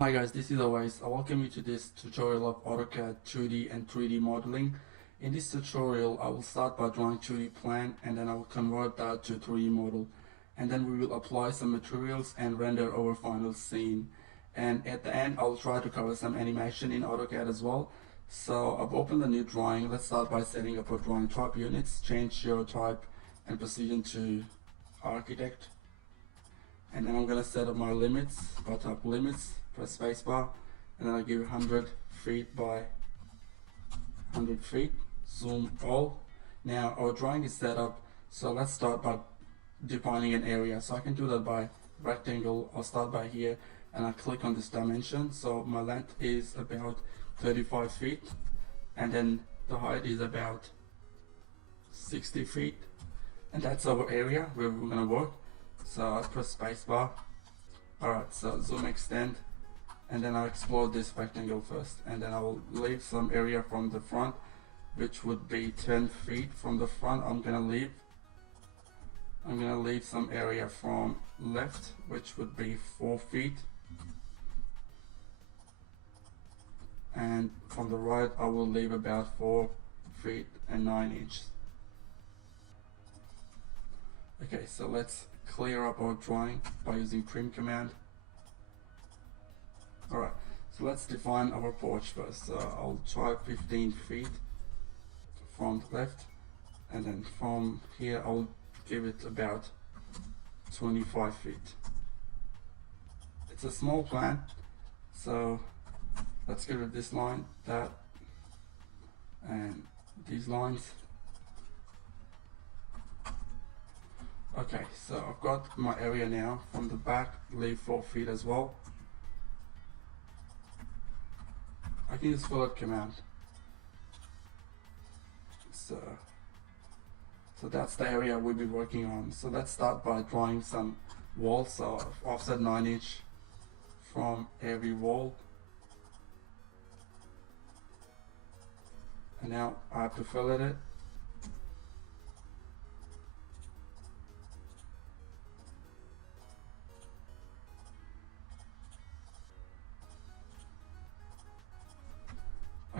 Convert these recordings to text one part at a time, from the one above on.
Hi guys, this is Awais. I welcome you to this tutorial of AutoCAD 2D and 3D modeling. In this tutorial, I will start by drawing 2D plan and then I will convert that to 3D model. And then we will apply some materials and render our final scene. And at the end, I'll try to cover some animation in AutoCAD as well. So I've opened a new drawing. Let's start by setting up our drawing type units. Change your type and precision to architect. And then I'm going to set up my limits by type limits, press spacebar, and then I give 100 feet by 100 feet, zoom all. Now our drawing is set up, so let's start by defining an area. So I can do that by rectangle. I'll start by here and I click on this dimension. So my length is about 35 feet and then the height is about 60 feet, and that's our area where we're going to work. So I'll press spacebar. Alright, so zoom extend, and then I'll explode this rectangle first, and then I will leave some area from the front, which would be 10 feet from the front. I'm gonna leave some area from left, which would be 4 feet, and from the right I will leave about 4 feet and 9 inches. Okay, so let's clear up our drawing by using trim command. Alright, so let's define our porch first. So I'll try 15 feet from the left, and then from here I'll give it about 25 feet. It's a small plan, so let's get rid of this line, that, and these lines. Okay, so I've got my area now. From the back, leave 4 feet as well. I can use fillet command. So that's the area we'll be working on. So let's start by drawing some walls. So I've offset 9 inch from every wall. And now I have to fillet it.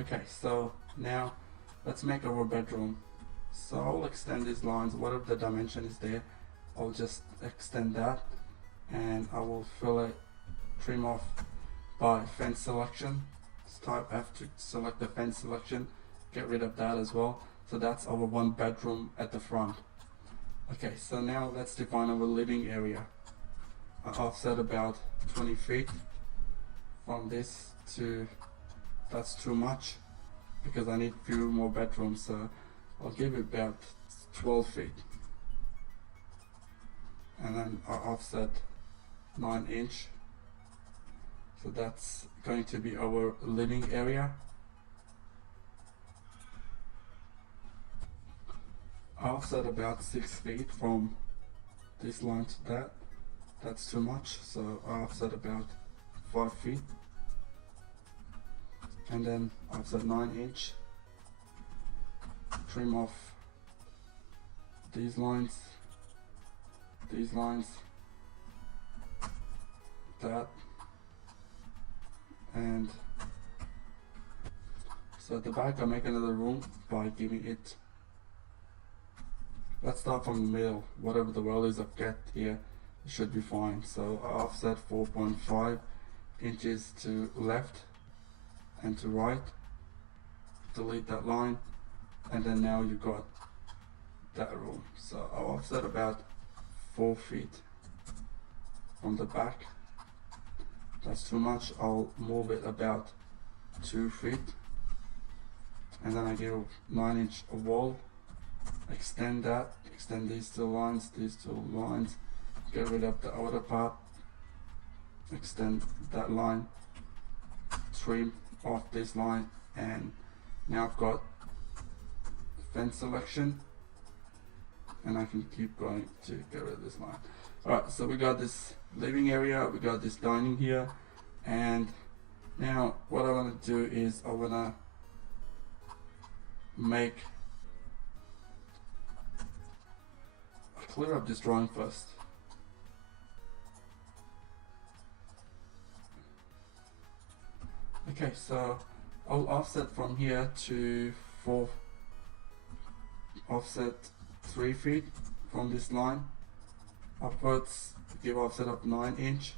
Okay, so now let's make our bedroom. So I'll extend these lines, whatever the dimension is there, I'll just extend that, and I will fillet, trim off by fence selection. Type F to select the fence selection, get rid of that as well. So that's our one bedroom at the front. Okay, so now let's define our living area. I offset about 20 feet from this to, that's too much because I need few more bedrooms, so I'll give it about 12 feet, and then I'll offset 9 inch, so that's going to be our living area. I offset about 6 feet from this line to that, that's too much, so I offset about 5 feet, and then offset 9 inch, trim off these lines, that, and so at the back I make another room by giving it, let's start from the middle, whatever the values I've got here, it should be fine. So I offset 4.5 inches to left and to right, delete that line, and then now you got that room. So I'll offset about 4 feet from the back, that's too much, I'll move it about 2 feet, and then I give 9 inch a wall, extend that, extend these two lines, get rid of the outer part, extend that line, trim off this line, and now I've got fence selection, and I can keep going to get rid of this line. Alright, so we got this living area, we got this dining here, and now what I want to do is I want to clear up this drawing first. Okay, so I'll offset from here to 4, offset 3 feet from this line. Upwards, give offset of 9 inch.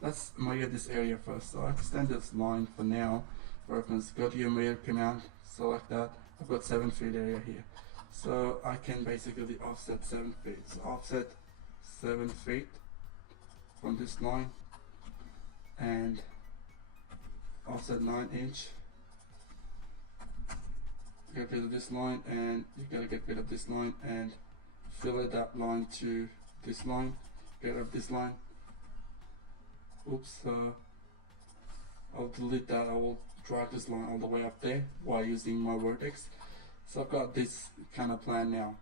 Let's measure this area first. So I extend this line for now. For reference, go to your measure command, select that. I've got 7 feet area here. So I can basically offset 7 feet. So offset 7 feet from this line and offset 9 inch. Get rid of this line, and you gotta get rid of this line and fill it that line to this line. Get rid of this line. Oops, I'll delete that. I will drag this line all the way up there while using my vertex. So I've got this kind of plan now.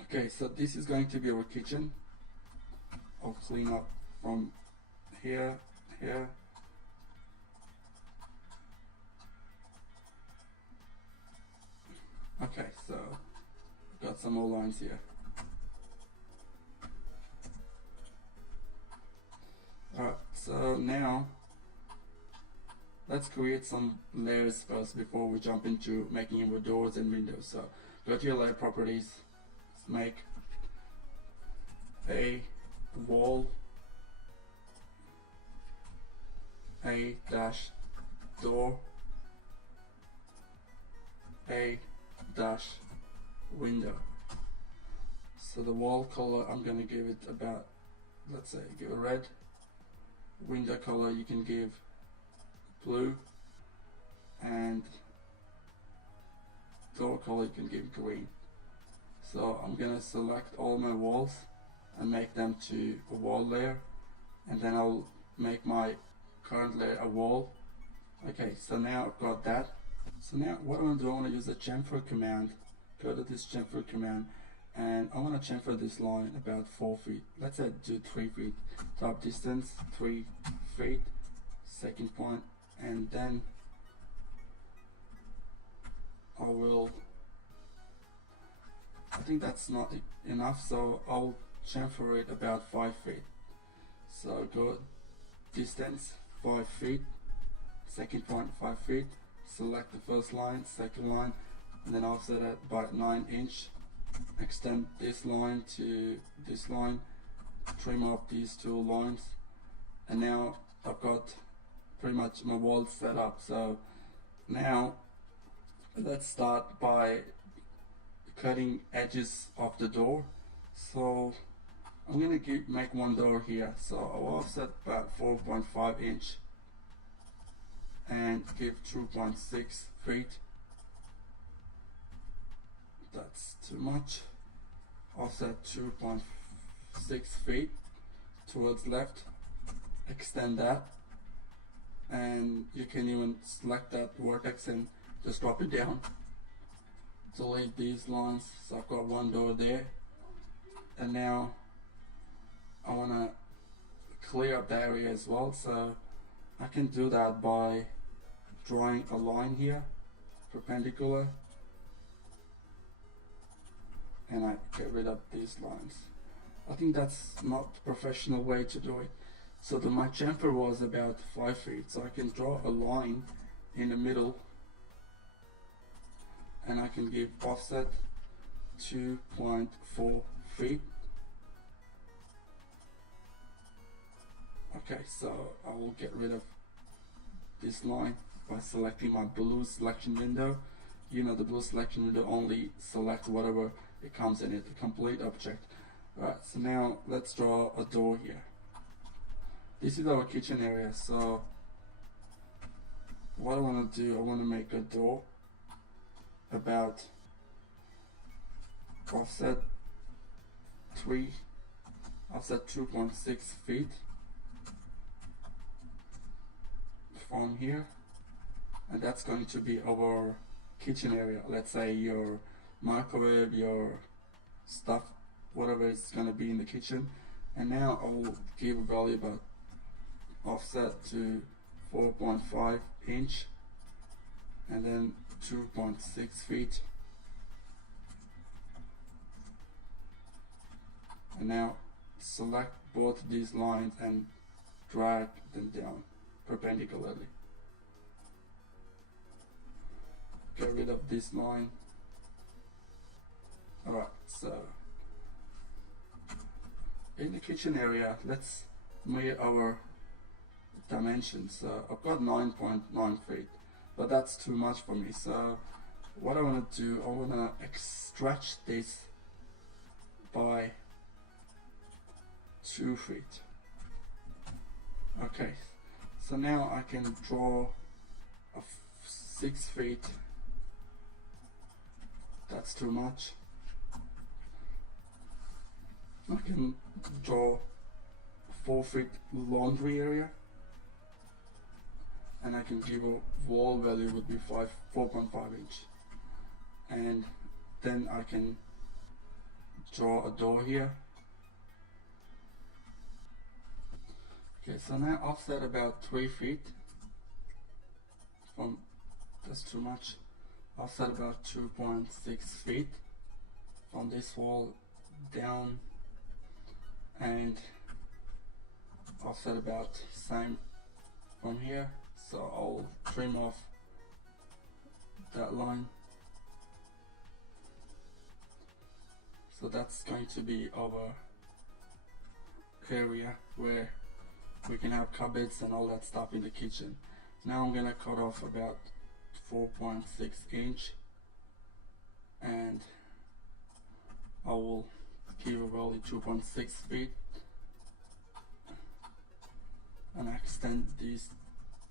Okay, so this is going to be our kitchen. I'll clean up from here. Okay, so got some more lines here. Alright, so now let's create some layers first before we jump into making our doors and windows. So go to your layer properties, make a wall, a dash door, a dash window. So the wall color, I'm gonna give it about, let's say, give a red. Window color you can give blue, and door color you can give green. So I'm gonna select all my walls and make them to a wall layer, and then I'll make my current layer a wall. Okay, so now I've got that. So now what I want to do, I want to use the chamfer command. Go to this chamfer command, and I want to chamfer this line about 4 feet. Let's say do 3 feet. Top distance 3 feet, second point, and then I think that's not enough, so I'll chamfer it about 5 feet. So go distance 5 feet, second point 5 feet, select the first line, second line, and then offset it by 9 inch. Extend this line to this line, trim up these 2 lines, and now I've got pretty much my wall set up. So now let's start by cutting edges of the door. So I'm gonna make one door here, so I'll offset about 4.5 inch and give 2.6 feet. That's too much. Offset 2.6 feet towards left, extend that, and you can even select that vertex and just drop it down. Delete these lines. So I've got one door there, and now I want to clear up the area as well, so I can do that by drawing a line here, perpendicular, and I get rid of these lines. I think that's not the professional way to do it. So my chamfer was about 5 feet, so I can draw a line in the middle, and I can give offset 2.4 feet. Okay, so I will get rid of this line by selecting my blue selection window. You know, the blue selection window only select whatever it comes in it, a complete object. Right, so now let's draw a door here. This is our kitchen area, so what I want to do, I want to make a door about offset 2.6 feet from here, and that's going to be our kitchen area. Let's say your microwave, your stuff, whatever is going to be in the kitchen. And now I'll give a value about offset to 4.5 inch and then 2.6 feet. And now select both these lines and drag them down. perpendicularly. Get rid of this line. Alright, so in the kitchen area, let's measure our dimensions. I've got 9.9 feet, but that's too much for me. So what I want to do, I want to stretch this by 2 feet. Okay, so now I can draw a 6 feet. That's too much. I can draw 4 feet laundry area, and I can give a wall value would be 4.5 inch, and then I can draw a door here. Okay, so now offset about 3 feet from, that's too much, offset about 2.6 feet from this wall down, and offset about same from here. So I'll trim off that line. So that's going to be our area where we can have cupboards and all that stuff in the kitchen. Now I'm gonna cut off about 4.6 inch, and I will give a value 2.6 feet, and I extend these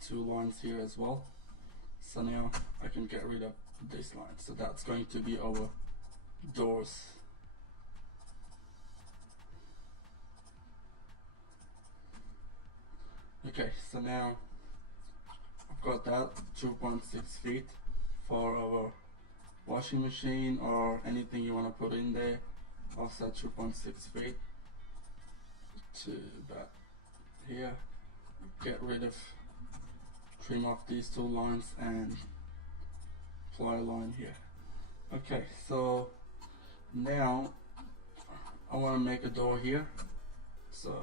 2 lines here as well. So now I can get rid of this line. So that's going to be our doors. Okay, so now I've got that 2.6 feet for our washing machine or anything you want to put in there. Offset 2.6 feet to about here. Get rid of, trim off these 2 lines and apply a line here. Okay, so now I want to make a door here. So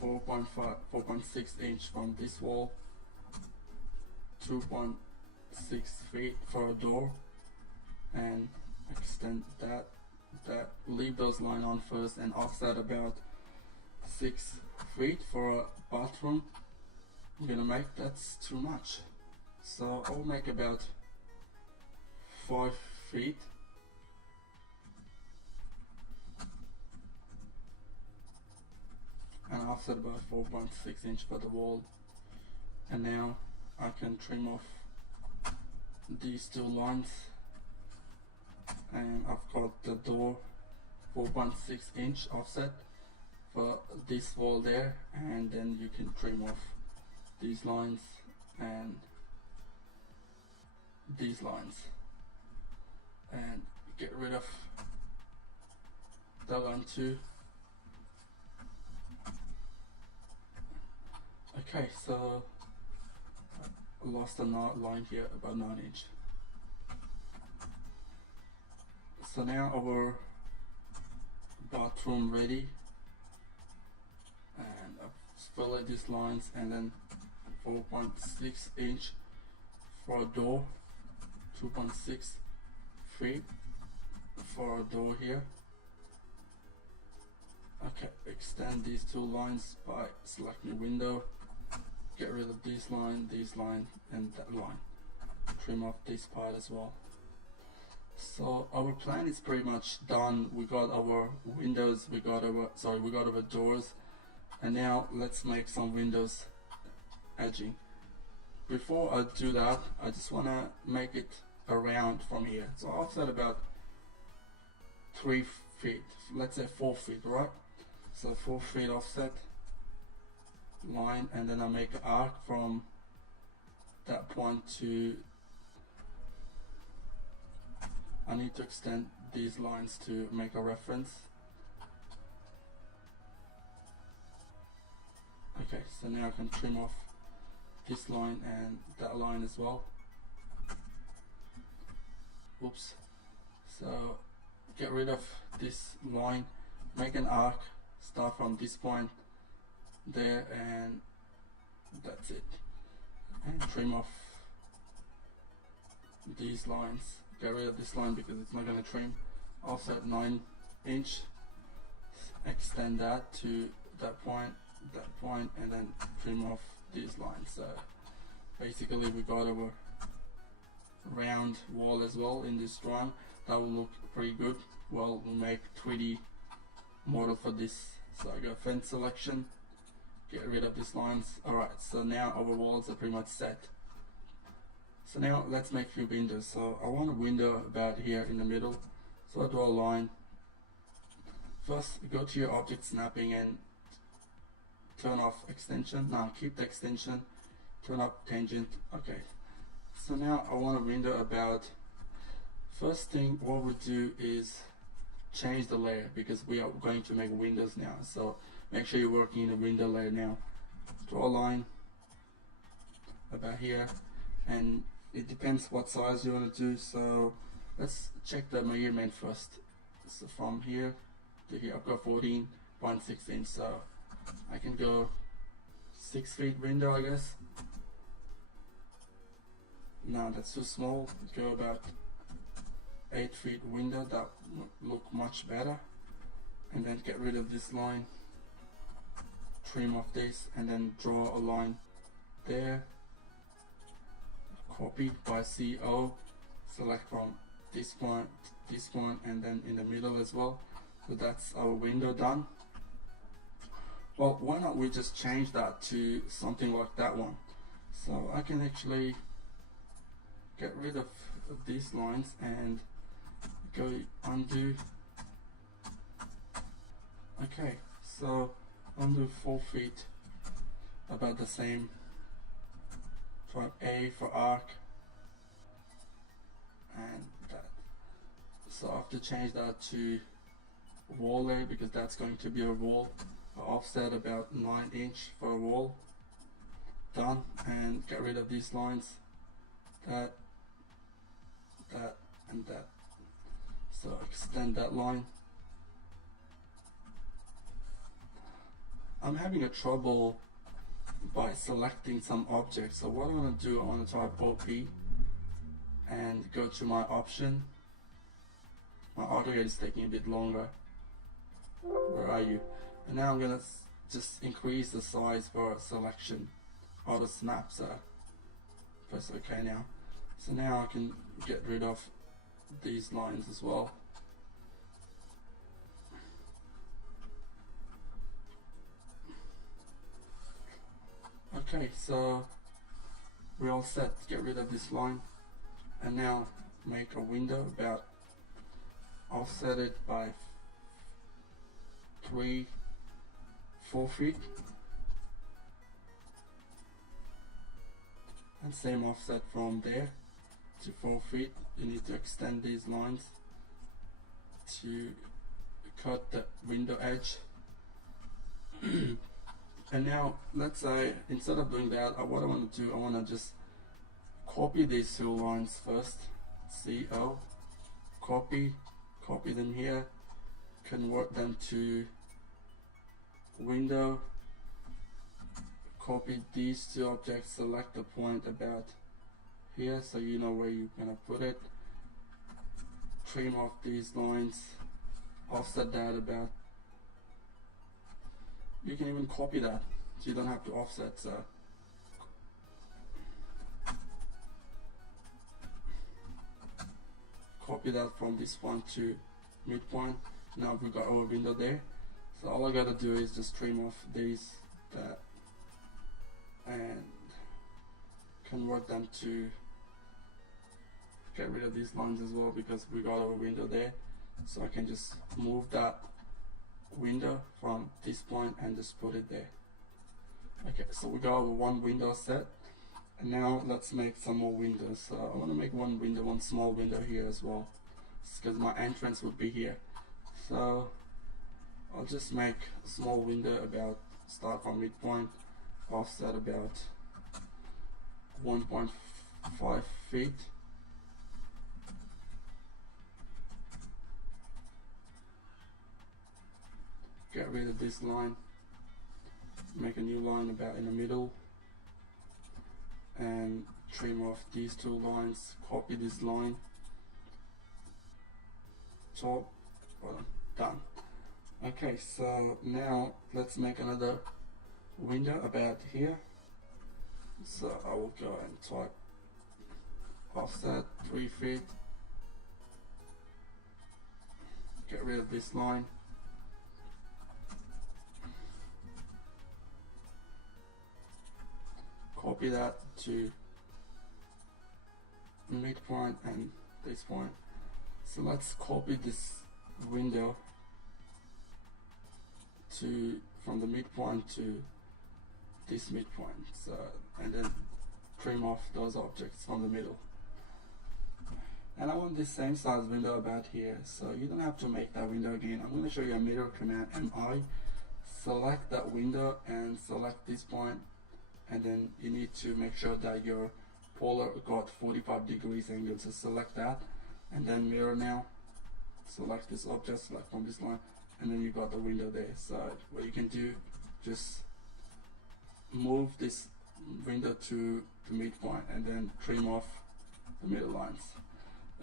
4.6 inch from this wall, 2.6 feet for a door, and extend that, leave those lines on first, and offset about 6 feet for a bathroom. I'm gonna make, that's too much, so I'll make about 5 feet. And offset about 4.6 inch for the wall. And now I can trim off these 2 lines, and I've got the door 4.6 inch offset for this wall there, and then you can trim off these lines and these lines and get rid of that line too. Okay, so I lost a line here about 9 inch. So now our bathroom ready, and I've followed these lines, and then 4.6 inch for a door, 2.6 feet for a door here. Okay, extend these 2 lines by selecting window. Get rid of this line, and that line. Trim off this part as well. So our plan is pretty much done. We got our windows, we got our doors, and now let's make some windows edging. Before I do that, I just wanna make it around from here. So I'll offset about 3 feet, let's say 4 feet, right? So 4 feet offset line, and then I make an arc from that point to, I need to extend these lines to make a reference. Okay, so now I can trim off this line and that line as well. Oops. So get rid of this line, make an arc, start from this point there, and that's it. and trim off these lines. Get rid of this line because it's not going to trim. Offset 9-inch, extend that to that point, and then trim off these lines. So basically we got our round wall as well in this drawing. That will look pretty good. Well, we'll make 3D model for this. So I got fence selection, get rid of these lines. Alright, so now our walls are pretty much set. So now let's make a few windows. So I want a window about here in the middle. So I draw a line. First, go to your object snapping and turn off extension. Now keep the extension, turn up tangent. Okay. So now I want a window about. First thing what we do is change the layer because we are going to make windows now. So make sure you're working in a window layer now. Draw a line about here, and it depends what size you want to do. So let's check the measurement first. So from here to here I've got 14.16, so I can go 6 feet window, I guess. No, that's too small. Go about 8 feet window. That would look much better. And then get rid of this line, trim off this, and then draw a line there. Copy by CO, select from this point, and then in the middle as well. So that's our window done. Well, why not we just change that to something like that one? So I can actually get rid of these lines and go undo. Okay, so undo 4 feet, about the same. For A for arc, and that. So I have to change that to wall layer because that's going to be a wall. Offset about 9-inch for a wall. Done. And get rid of these lines. That, and that. So extend that line. I'm having a trouble by selecting some objects. So what I want to do, I want to type OP and go to my option. My AutoCAD is taking a bit longer. Where are you? And now I'm going to just increase the size for selection. Auto snap. So press OK now. So now I can get rid of these lines as well. Okay, so we're all set. Get rid of this line, and now make a window about, offset it by 4 feet, and same offset from there to 4 feet. You need to extend these lines to cut the window edge. And now let's say instead of doing that, what I want to do, I want to just copy these 2 lines first. CO, copy them here, convert them to window, copy these 2 objects, select the point about here so you know where you're gonna put it, trim off these lines, offset that about. You can even copy that, so you don't have to offset. So copy that from this point to midpoint. Now we've got our window there. So all I gotta do is just trim off these, that, and convert them to, get rid of these lines as well because we got our window there. So I can just move that window from this point and just put it there. Okay, so we got our 1 window set, and now let's make some more windows. So I want to make one small window here as well, because my entrance would be here. So I'll just make a small window about, start from midpoint, offset about 1.5 feet. Get rid of this line, make a new line about in the middle, and trim off these two lines, copy this line, top, bottom, done. Okay, so now let's make another window about here. So I will go and type offset 3 feet, get rid of this line, copy that to midpoint and this point. So let's copy this window from the midpoint to this midpoint, so, and then trim off those objects from the middle. And I want this same size window about here, so you don't have to make that window again. I'm going to show you a mirror command, MI, select that window and select this point, and then you need to make sure that your polar got 45 degrees angle, so select that, and then mirror now, select this object, select from this line, and then you got the window there. So what you can do, just move this window to the midpoint and then trim off the middle lines.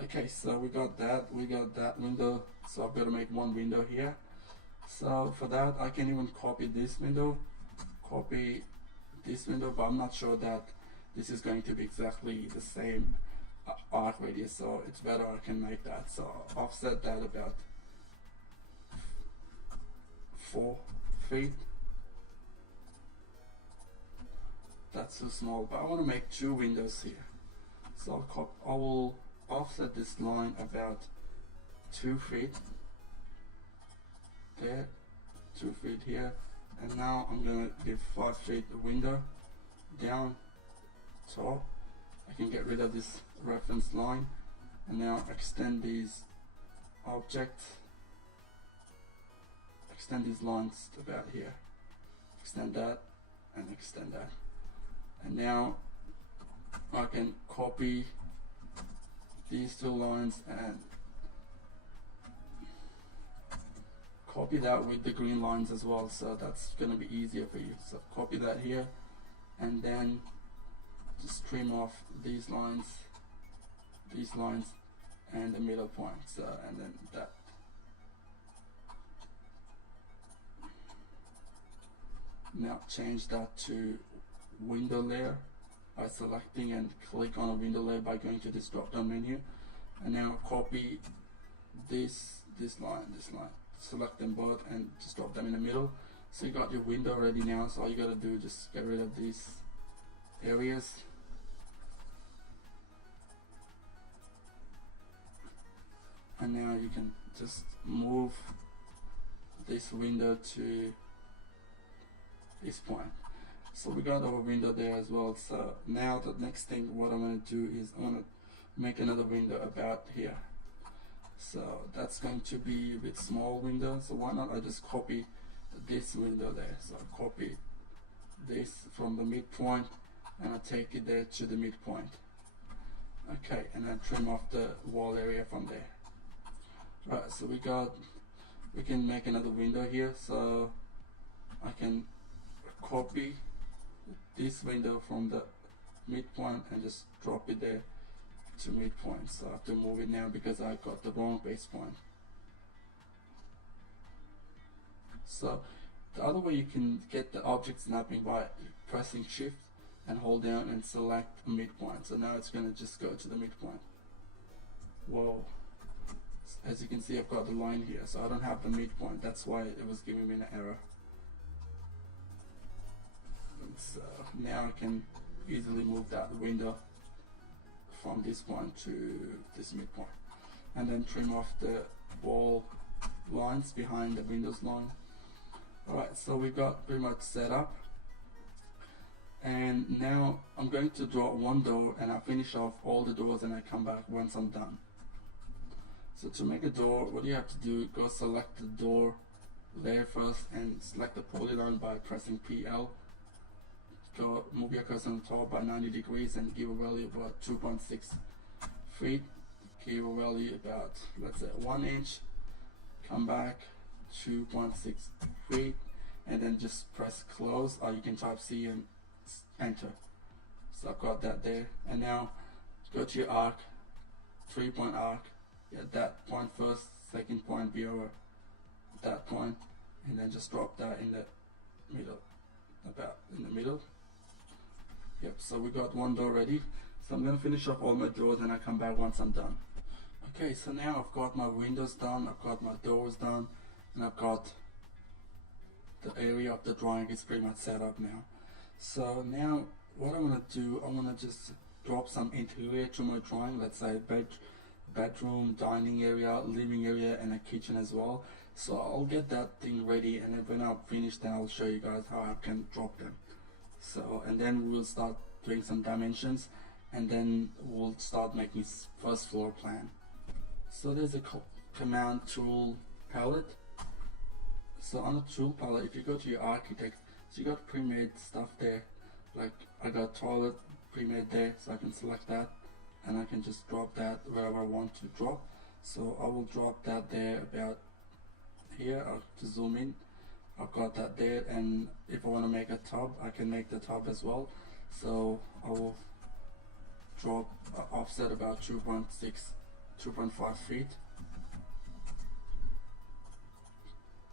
Okay, so we got that window, so I've got to make one window here. So for that I can even copy this window, but I'm not sure that this is going to be exactly the same arc radius, so it's better I can make that. So offset that about 4 feet. That's too small, but I want to make 2 windows here. So I will offset this line about 2 feet there, 2 feet here, and now I'm gonna give 5 feet a window down top. I can get rid of this reference line and now extend these objects, extend these lines to about here, extend that and extend that, and now I can copy these 2 lines and copy that with the green lines as well, so that's going to be easier for you. So copy that here and then just trim off these lines and the middle point, so, and then that. Now change that to window layer by selecting and click on a window layer by going to this drop down menu, and now copy this line, select them both and just drop them in the middle. So you got your window ready now, so all you gotta do is just get rid of these areas and now you can just move this window to this point. So we got our window there as well. So now the next thing what I'm going to do is I'm going to make another window about here. So that's going to be a bit small window, so why not I just copy this window there. So I copy this from the midpoint and I take it there to the midpoint. Okay, and then trim off the wall area from there. Right, so we can make another window here, so I can copy this window from the midpoint and just drop it there to midpoint. So I have to move it now because I got the wrong base point. So the other way you can get the object snapping by pressing shift and hold down and select a midpoint. So now it's going to just go to the midpoint. Whoa, as you can see I've got the line here, so I don't have the midpoint, that's why it was giving me an error. So now I can easily move that window from this point to this midpoint, and then trim off the wall lines behind the windows line. Alright, so we got pretty much set up, and now I'm going to draw one door and I finish off all the doors and I come back once I'm done. So to make a door, what you have to do, go select the door layer first and select the polygon by pressing PL. Go move your cursor on top by 90 degrees and give a value about 2.6 feet. Give a value about, let's say, 1 inch. Come back 2.6 feet and then just press close, or you can type C and enter. So I've got that there. And now go to your arc, 3-point arc, get that point first, second point be over that point, and then just drop that in the middle, about in the middle. Yep, so we got one door ready. So I'm going to finish off all my doors and I come back once I'm done. Okay, so now I've got my windows done, I've got my doors done, and I've got the area of the drawing is pretty much set up now. So now what I'm going to do, I'm going to just drop some interior to my drawing, let's say bedroom, dining area, living area, and a kitchen as well. So I'll get that thing ready, and then when I'm finished, then I'll show you guys how I can drop them. So, and then we'll start doing some dimensions, and then we'll start making first floor plan. So there's a command tool palette. So on the tool palette, if you go to your architect, so you got pre-made stuff there. Like I got toilet pre-made there, so I can select that, and I can just drop that wherever I want to drop. So I will drop that there about here. I'll just zoom in. I've got that there, and if I want to make a tub, I can make the tub as well. So I will drop offset about 2.5 feet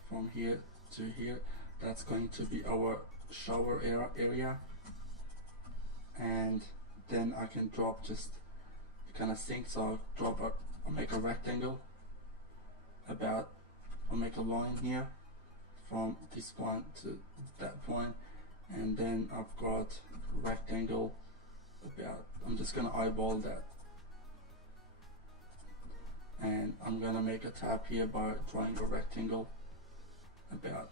from here to here. That's going to be our shower area, and then I can drop just kind of sink. So I'll make a rectangle about, I'll make a line here from this point to that point, and then I've got rectangle about, I'm just gonna eyeball that, and I'm gonna make a tab here by drawing a rectangle about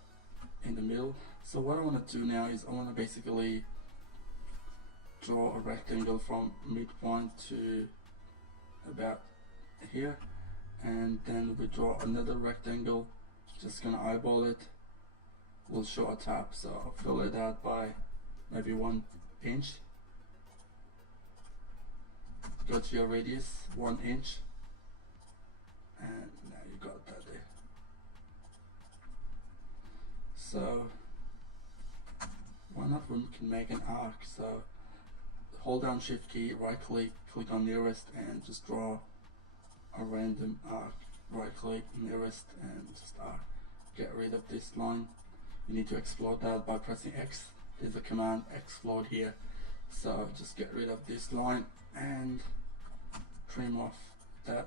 in the middle. So what I want to do now is I want to basically draw a rectangle from midpoint to about here, and then we draw another rectangle, just gonna eyeball it. We'll show a tab, so I'll fill it out by maybe 1 inch. Go to your radius, 1 inch, and now you got that there. So why not, we can make an arc. So hold down shift key, right click, click on nearest, and just draw a random arc. Right click, nearest, and just arc. Get rid of this line. You need to explode that by pressing X. There's a command explode here. So just get rid of this line and trim off that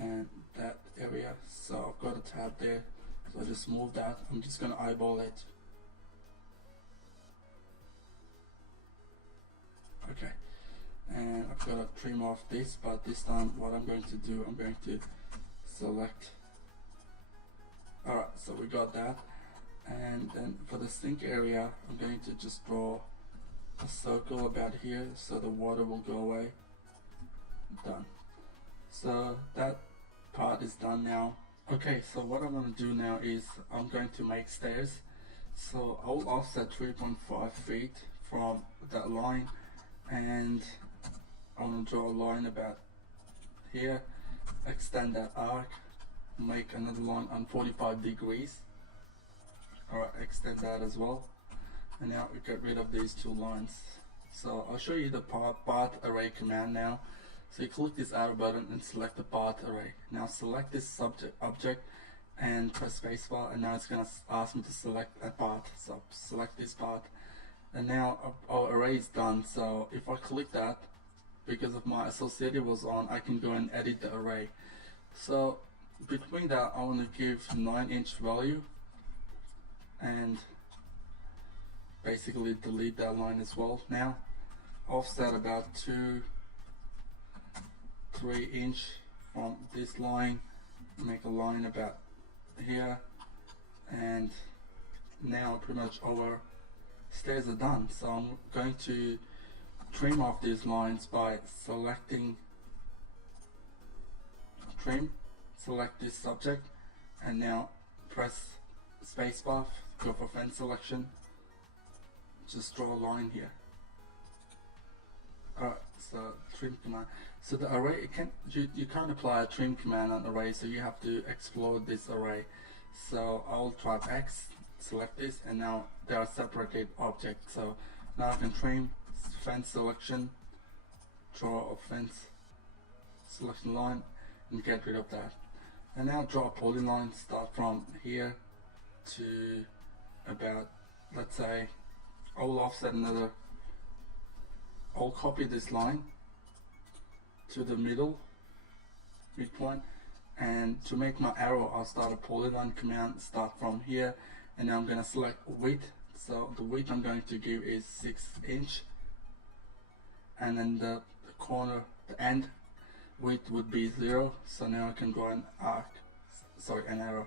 and that area. So I've got a tab there, so I just move that. I'm just gonna eyeball it. Okay, and I've got to trim off this, but this time what I'm going to do, I'm going to select. Alright, so we got that, and then for the sink area, I'm going to just draw a circle about here so the water will go away. Done. So that part is done now. Okay, so what I'm going to do now is I'm going to make stairs. So I'll offset 3.5 feet from that line, and I'm going to draw a line about here, extend that arc, make another line on 45 degrees. Alright, extend that as well, and now we get rid of these two lines. So I'll show you the path array command now. So you click this arrow button and select the path array. Now select this object and press spacebar, and now it's going to ask me to select a path. So select this path, and now our array is done. So if I click that, because of my associated was on, I can go and edit the array. So between that, I want to give 9-inch value and basically delete that line as well. Now offset about 2-3 inch from this line, make a line about here, and now pretty much our stairs are done. So I'm going to trim off these lines by selecting trim, select this subject, and now press spacebar, go for fence selection, just draw a line here. Alright, so trim command. So the array, you can't apply a trim command on array, so you have to explode this array. So I'll type X, select this, and now they are separated objects. So now I can trim, fence selection, draw a fence selection line, and get rid of that. And now draw a polyline, start from here to about, let's say, I will offset another, I'll copy this line to the midpoint, and to make my arrow I'll start a polyline command, start from here, and now I'm going to select width. So the width I'm going to give is 6 inch, and then the corner, the end width would be 0. So now I can draw an arrow.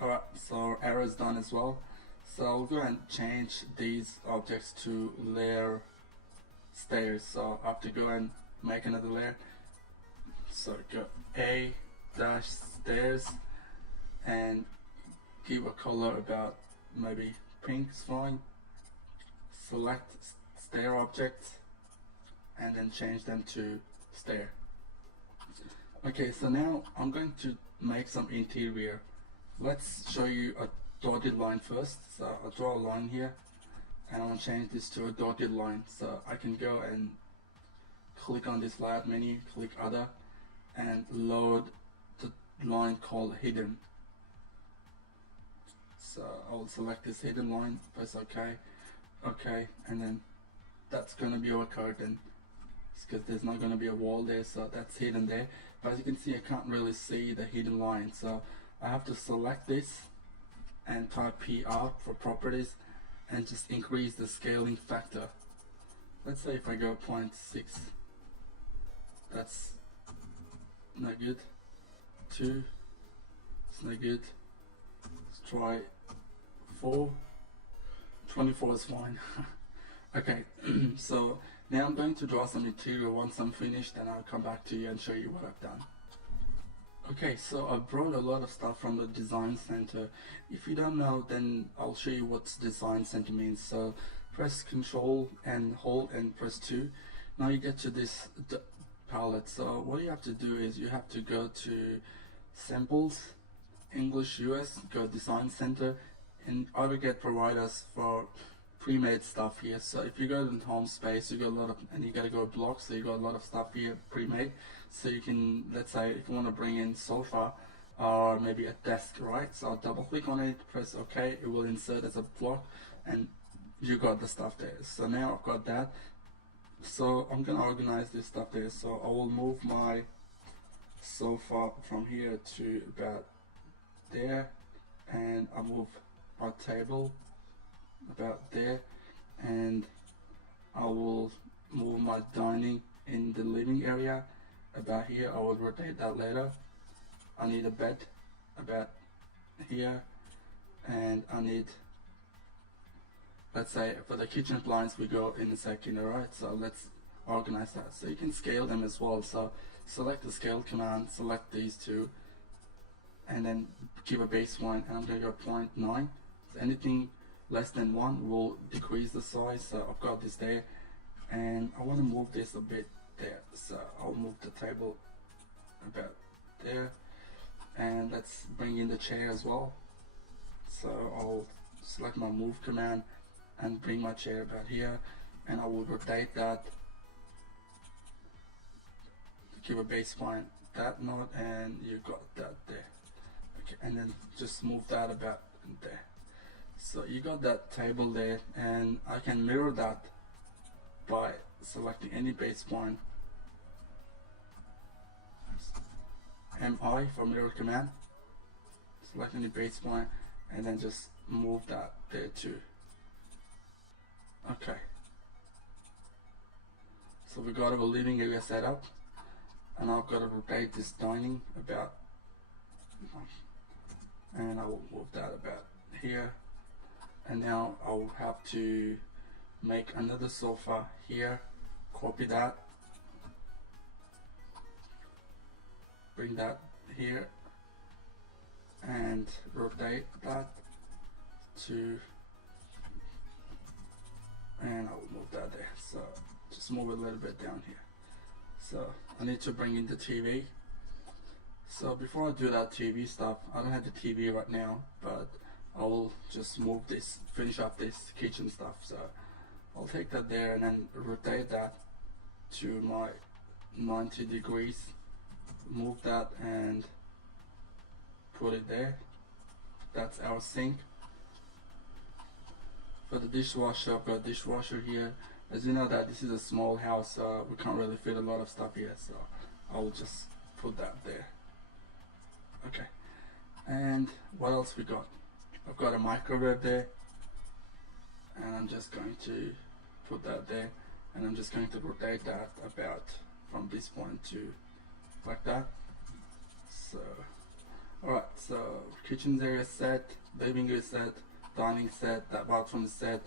Alright, so arrow is done as well. So I'll go and change these objects to layer stairs. So I have to go and make another layer. So go A dash stairs and give a color about maybe pink is fine. Select stair objects and then change them to stair. Okay, so now I'm going to make some interior. Let's show you a dotted line first. So I'll draw a line here, and I want to change this to a dotted line. So I can go and click on this layout menu, click other, and load the line called hidden. So I'll select this hidden line, press OK, and then that's going to be our curtain, because there's not going to be a wall there, so that's hidden there. But as you can see, I can't really see the hidden line, so I have to select this and type PR for properties and just increase the scaling factor. Let's say if I go 0.6, that's not good. 2, it's not good. Let's try 4. 24 is fine. Okay, so now I'm going to draw some interior. Once I'm finished, then I'll come back to you and show you what I've done. Okay, so I brought a lot of stuff from the design center. If you don't know, then I'll show you what design center means. So press Control and hold and press 2. Now you get to this palette. So what you have to do is you have to go to Samples, English US, go Design Center, and AutoCAD provide us for pre-made stuff here. So if you go to the home space, you got a lot of, and you gotta go blocks, so you got a lot of stuff here pre-made. So you can, let's say if you want to bring in sofa or maybe a desk, right? So I'll double click on it, press OK, it will insert as a block, and you got the stuff there. So now I've got that. So I'm gonna organize this stuff there. So I will move my sofa from here to about there, and I'll move my table about there, and I will move my dining in the living area about here. I will rotate that later. I need a bed about here, and I need, let's say for the kitchen appliance we go in a second. Alright, so let's organize that. So you can scale them as well. So select the scale command, select these two, and then give a baseline, and I'm going to go 0.9. So anything less than 1 will decrease the size. So I've got this there, and I want to move this a bit there. So I'll move the table about there, and let's bring in the chair as well. So I'll select my move command and bring my chair about here, and I will rotate that to give a baseline that node, and you got that there. Okay, and then just move that about there. So you got that table there, and I can mirror that by selecting any baseline, MI for mirror command, select any baseline, and then just move that there too. Okay, so we got our living area set up, and I've got to rotate this dining about, and I will move that about here. And now I'll have to make another sofa here, copy that, bring that here, and rotate that to, and I will move that there. So just move it a little bit down here. So I need to bring in the TV. So before I do that TV stuff, I don't have the TV right now, but I will just move this, finish up this kitchen stuff. So I'll take that there and then rotate that to my 90 degrees, move that and put it there. That's our sink. For the dishwasher, I've got a dishwasher here. As you know that this is a small house, so we can't really fit a lot of stuff here, so I'll just put that there. Okay, and what else we got? I've got a microwave there, and I'm just going to put that there, and I'm just going to rotate that about from this point to like that. So alright, so kitchen area set, living area set, dining set, that bathroom is set.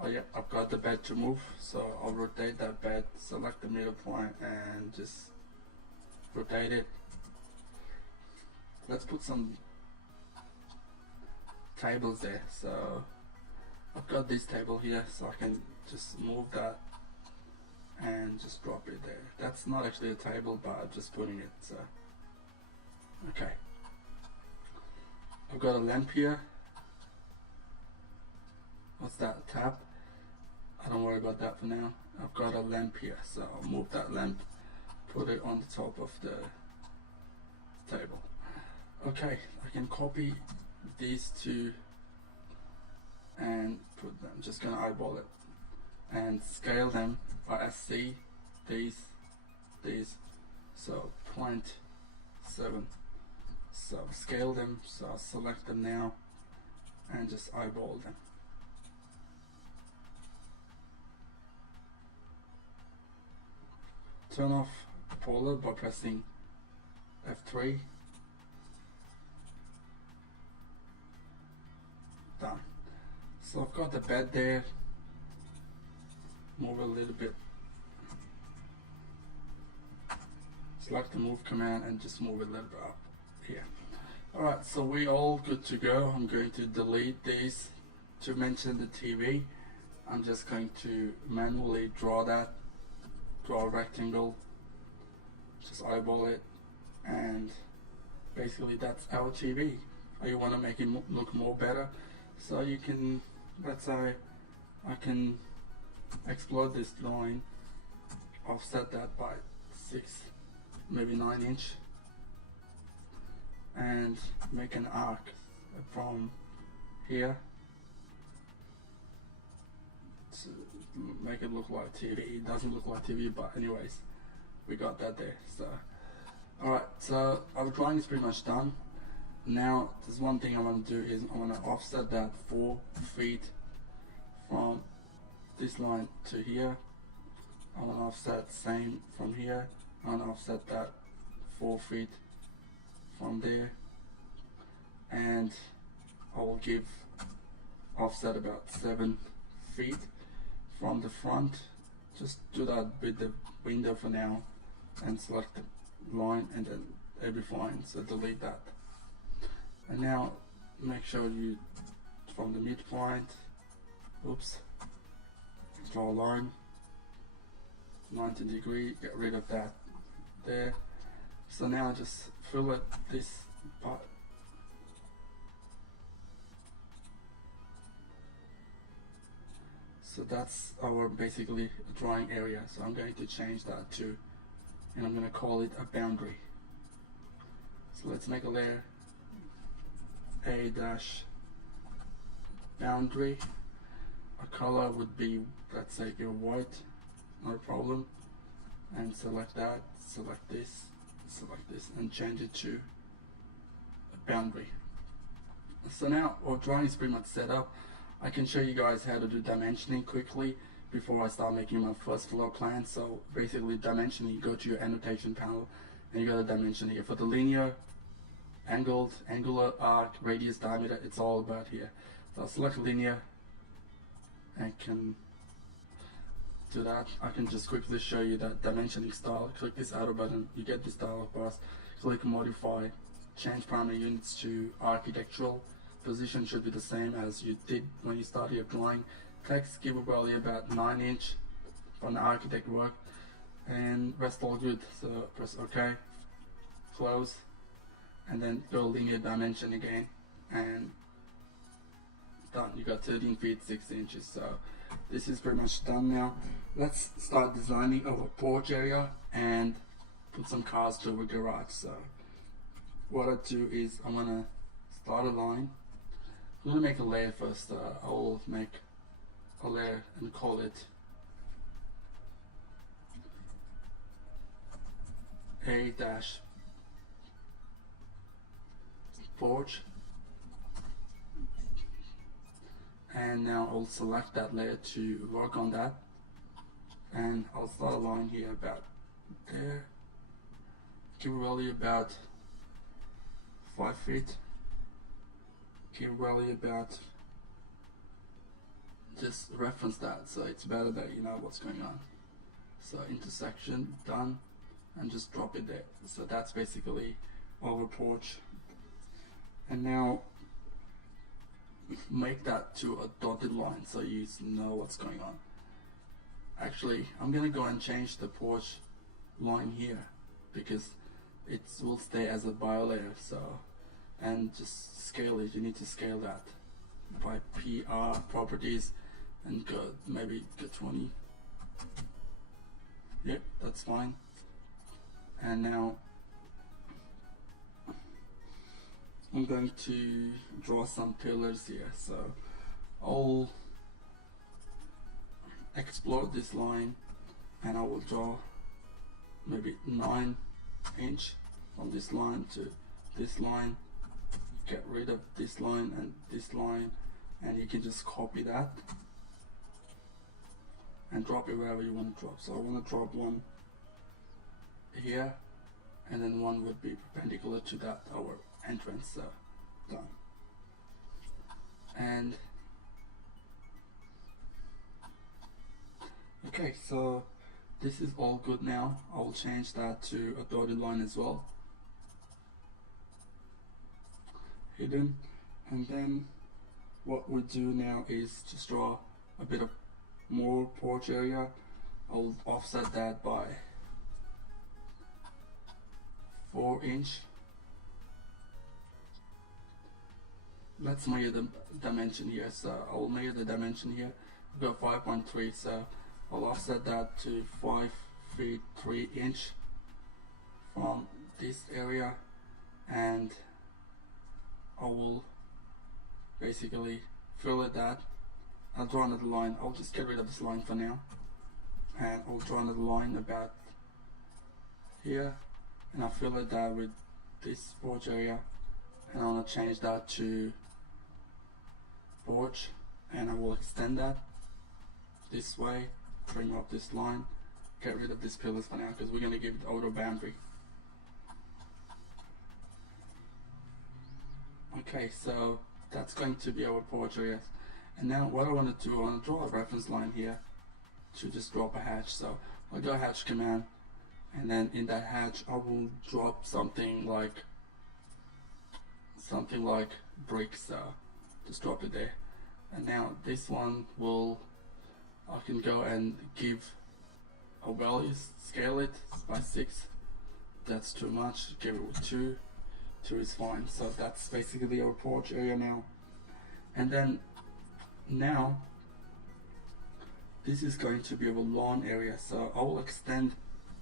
Oh yeah, I've got the bed to move, so I'll rotate that bed, select the middle point and just rotate it. Let's put some tables there. So I've got this table here, so I can just move that and just drop it there. That's not actually a table, but I'm just putting it. So okay, I've got a lamp here. What's that? Tap? I don't worry about that for now. I've got a lamp here, so I'll move that lamp, put it on the top of the table. Okay, I can copy these two and put them, just gonna eyeball it and scale them by SC, these, so 0.7. So scale them, so I'll select them now and just eyeball them. Turn off polar by pressing F3. Done. So I've got the bed there. Move a little bit. Select the move command and just move it a little bit up here. Alright, so we're all good to go. I'm going to delete these to mention the TV. I'm just going to manually draw that. Draw a rectangle, just eyeball it, and basically that's our TV. You want to make it look more better, so you can, let's say I can explode this line, offset that by 6, maybe 9 inch, and make an arc from here to make it look like TV. It doesn't look like TV, but anyways, we got that there. So alright, so our drawing is pretty much done. Now there's one thing I want to do is I want to offset that 4 feet from this line to here. I want to offset same from here. I want to offset that 4 feet from there, and I will give offset about 7 feet from the front. Just do that with the window for now and select the line and then every line, so delete that. And now make sure you, from the midpoint, oops, draw a line 90 degree, get rid of that there. So now just fill it this part. So that's our basically drawing area. So I'm going to change that to, and I'm going to call it a boundary. So let's make a layer, A dash boundary. A color would be, let's say, your white, not a problem. And select that, select this, and change it to a boundary. So now our drawing is pretty much set up. I can show you guys how to do dimensioning quickly before I start making my first floor plan. So basically dimensioning, you go to your annotation panel and you got a dimension here. For the linear, angled, angular, arc, radius, diameter, it's all about here. So I'll select linear and can do that. I can just quickly show you that dimensioning style. Click this arrow button, you get this dialog box. Click modify, change primary units to architectural. Position should be the same as you did when you started your drawing. Text, give a value about 9 inch from the architect work, and rest all good. So press OK, close, and then go linear dimension again and got 13 feet 6 inches. So this is pretty much done now. Let's start designing our porch area and put some cars to our garage. So what I do is I'm gonna start a line. I'm gonna make a layer first. I'll make a layer and call it A dash porch, and now I'll select that layer to work on that, and I'll start a line here about there, give a value about 5 feet, give a value about, just reference that so it's better that you know what's going on. So intersection, done, and just drop it there. So that's basically our porch. And now make that to a dotted line so you know what's going on. Actually, I'm gonna go and change the porch line here because it will stay as a bio layer. So, and just scale it. You need to scale that by PR properties and go maybe go 20. Yep, that's fine. And now I'm going to draw some pillars here. So I'll explode this line and I will draw maybe 9 inch from this line to this line, get rid of this line and this line, and you can just copy that and drop it wherever you want to drop. So I want to drop one here, and then one would be perpendicular to that our entrance. Done. And okay, so this is all good now. I'll change that to a dotted line as well, hidden. And then what we do now is just draw a bit of more porch area. I'll offset that by 4 inch. Let's measure the dimension here. So I'll measure the dimension here. I've got 5.3, so I'll offset that to 5 feet 3 inch from this area, and I will basically fill it that. I'll draw another line. I'll just get rid of this line for now, and I'll draw another line about here, and I'll fill it that with this porch area, and I want to change that to porch, and I will extend that this way, trim up this line, get rid of these pillars for now because we're going to give it outer boundary. Okay, so that's going to be our porch area. And now what I want to do, I want to draw a reference line here to just drop a hatch. So I'll go hatch command, and then in that hatch I will drop something like bricks. So just drop it there. And now this one will, I can go and give a value, scale it by 6. That's too much, give it with 2. 2 is fine. So that's basically our porch area now. And then now this is going to be our lawn area. So I will extend,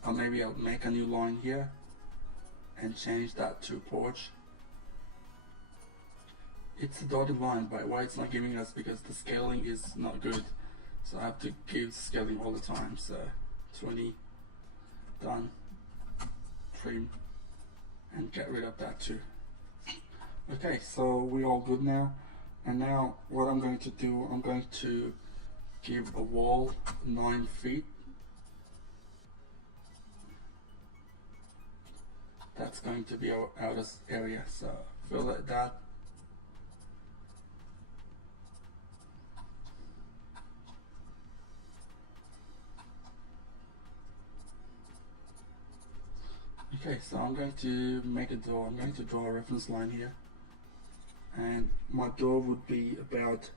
or maybe I'll make a new line here and change that to porch. It's a dotted line, but why it's not giving us, because the scaling is not good. So I have to give scaling all the time. So 20, done, trim, and get rid of that too. Okay, so we're all good now. And now what I'm going to do, I'm going to give a wall 9 feet. That's going to be our outer area. So fill it that. Okay, so I'm going to make a door. I'm going to draw a reference line here, and my door would be about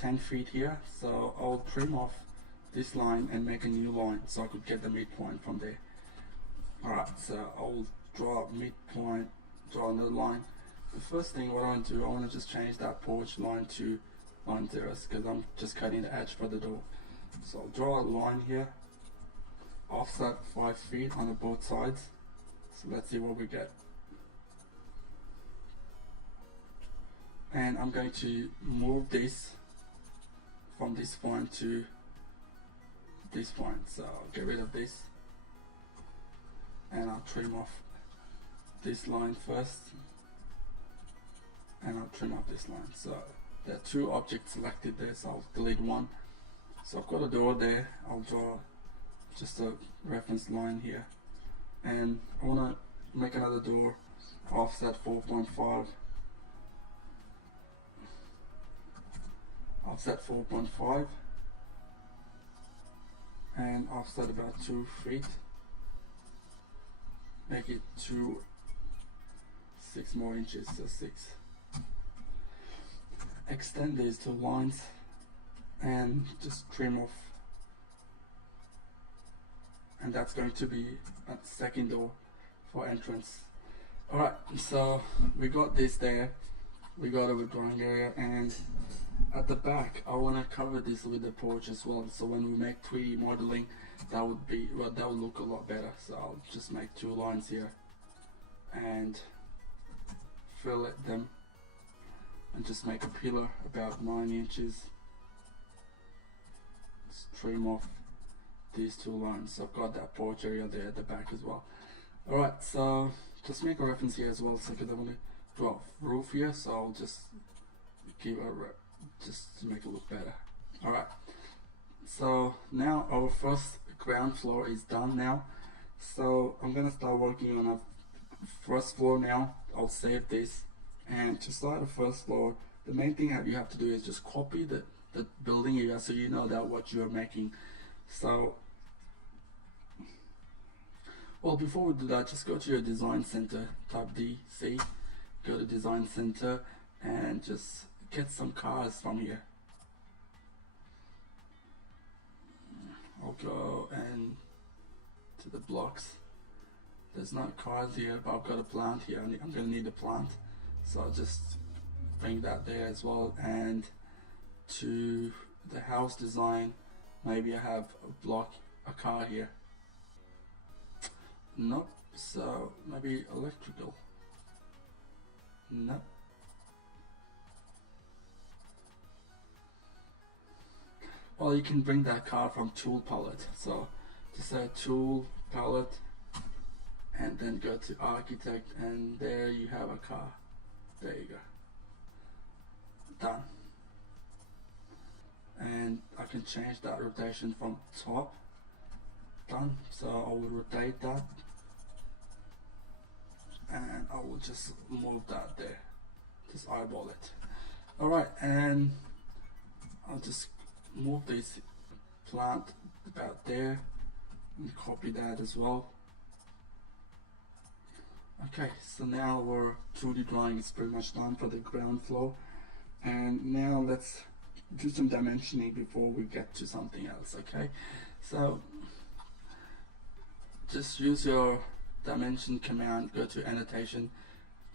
10 feet here. So I'll trim off this line and make a new line so I could get the midpoint from there. Alright, so I'll draw midpoint, draw another line. The first thing what I want to do, I want to just change that porch line to line zeros because I'm just cutting the edge for the door. So I'll draw a line here, offset 5 feet on the both sides. So let's see what we get. And I'm going to move this from this point to this point. So I'll get rid of this and I'll trim off this line first, and I'll trim off this line. So there are 2 objects selected there, so I'll delete one. So I've got a door there. I'll draw just a reference line here, and I want to make another door, offset 4.5, offset 4.5, and offset about 2 feet. Make it 6 more inches, so 6. Extend these 2 lines and just trim off, and that's going to be a second door for entrance. Alright, so we got this there, we got a drawing area, and at the back I want to cover this with the porch as well, so when we make 3D modeling, that would be, well, that would look a lot better. So I'll just make 2 lines here and fillet them and just make a pillar about 9 inches. Just trim off these 2 lines. So I've got that porch area there at the back as well. Alright, so just make a reference here as well, so because I want to draw a roof here, so I'll just give a just to make it look better. Alright, so now our first ground floor is done now, so I'm gonna start working on a first floor now. I'll save this, and to start the first floor, the main thing that you have to do is just copy the building area so you know that what you're making. So, well, before we do that, just go to your design center, type DC, go to design center, and just get some cars from here. I'll go and to the blocks. There's no cars here, but I've got a plant here. I'm gonna need a plant, so I'll just bring that there as well. And to the house design, maybe I have a car here. Nope. So maybe electrical. Nope. Well, you can bring that car from tool palette. So just say tool palette and then go to architect, and there you have a car. There you go. Done. And I can change that rotation from top. Done. So I will rotate that and I will just move that there. Just eyeball it. Alright, and I'll just move this plant about there and copy that as well. Okay, so now our 2D drawing is pretty much done for the ground floor, and now let's do some dimensioning before we get to something else. Okay, so just use your dimension command, go to annotation,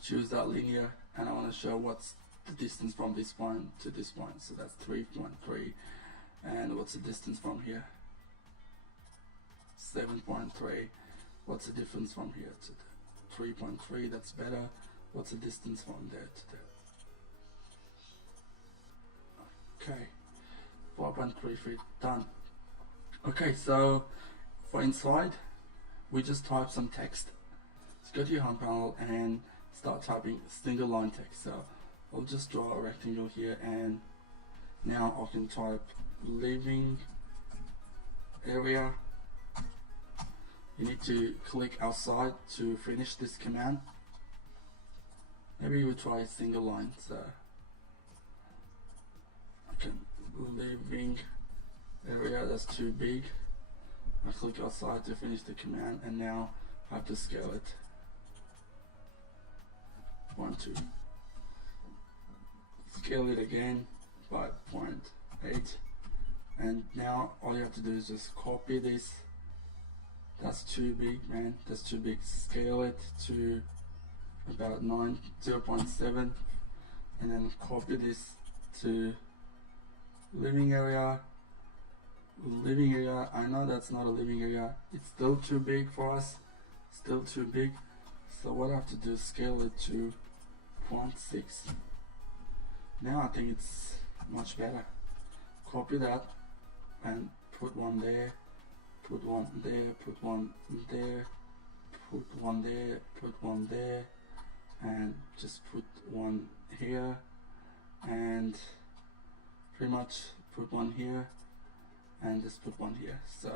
choose that linear, and I want to show what's the distance from this point to this point. So that's 3.3. And what's the distance from here? 7.3. What's the difference from here to there? 3.3. That's better. What's the distance from there to there? Okay, 4.3 feet. Done. Okay, so for inside, we just type some text. Let's go to your home panel and start typing single line text. So I'll just draw a rectangle here, and now I can type living area. You need to click outside to finish this command. Maybe we'll try a single line. So I can living area, that's too big. I click outside to finish the command, and now I have to scale it. 1, 2. Scale it again by 0.8. And now all you have to do is just copy this. That's too big, man. That's too big. Scale it to about 0.7, and then copy this to living area, living area. I know that's not a living area, it's still too big for us, still too big. So what I have to do is scale it to 0.6. Now I think it's much better. Copy that and put one there, put one there, put one there, put one there, put one there, and just put one here, and pretty much put one here, and just put one here. So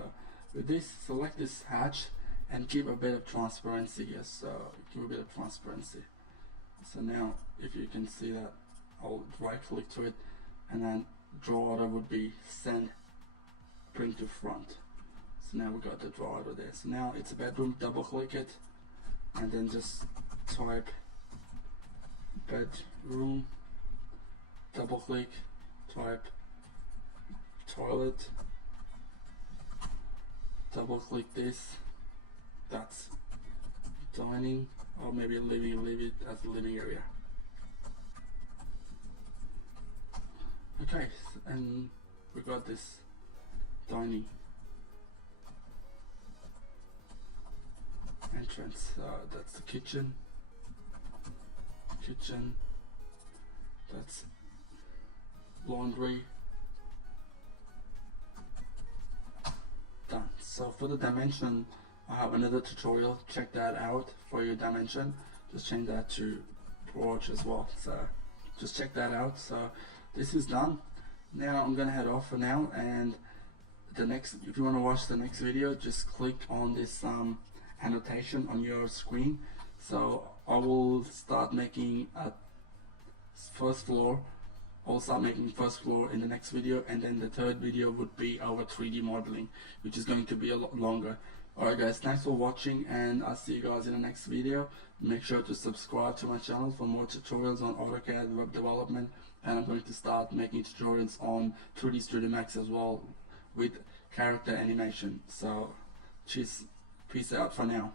with this, select this hatch and give a bit of transparency here. So give a bit of transparency. So now if you can see that, I'll right click to it, and then draw order would be send, bring to front. So now we got the draw order there. So now it's a bedroom, double click it, and then just type bedroom, double click, type toilet, double click this, that's dining, or maybe leave it as the living area. Okay, and we got this dining entrance. That's the kitchen, that's laundry. Done. So for the dimension, I have another tutorial, check that out for your dimension. Just change that to porch as well, so just check that out. So this is done. Now I'm gonna head off for now, and the next, if you want to watch the next video, just click on this annotation on your screen. So I will start making a first floor. I'll start making first floor in the next video, and then the third video would be our 3D modeling, which is going to be a lot longer. Alright guys, thanks for watching, and I'll see you guys in the next video. Make sure to subscribe to my channel for more tutorials on AutoCAD web development, and I'm going to start making tutorials on 3D Studio Max as well with character animation. So cheers, peace out for now.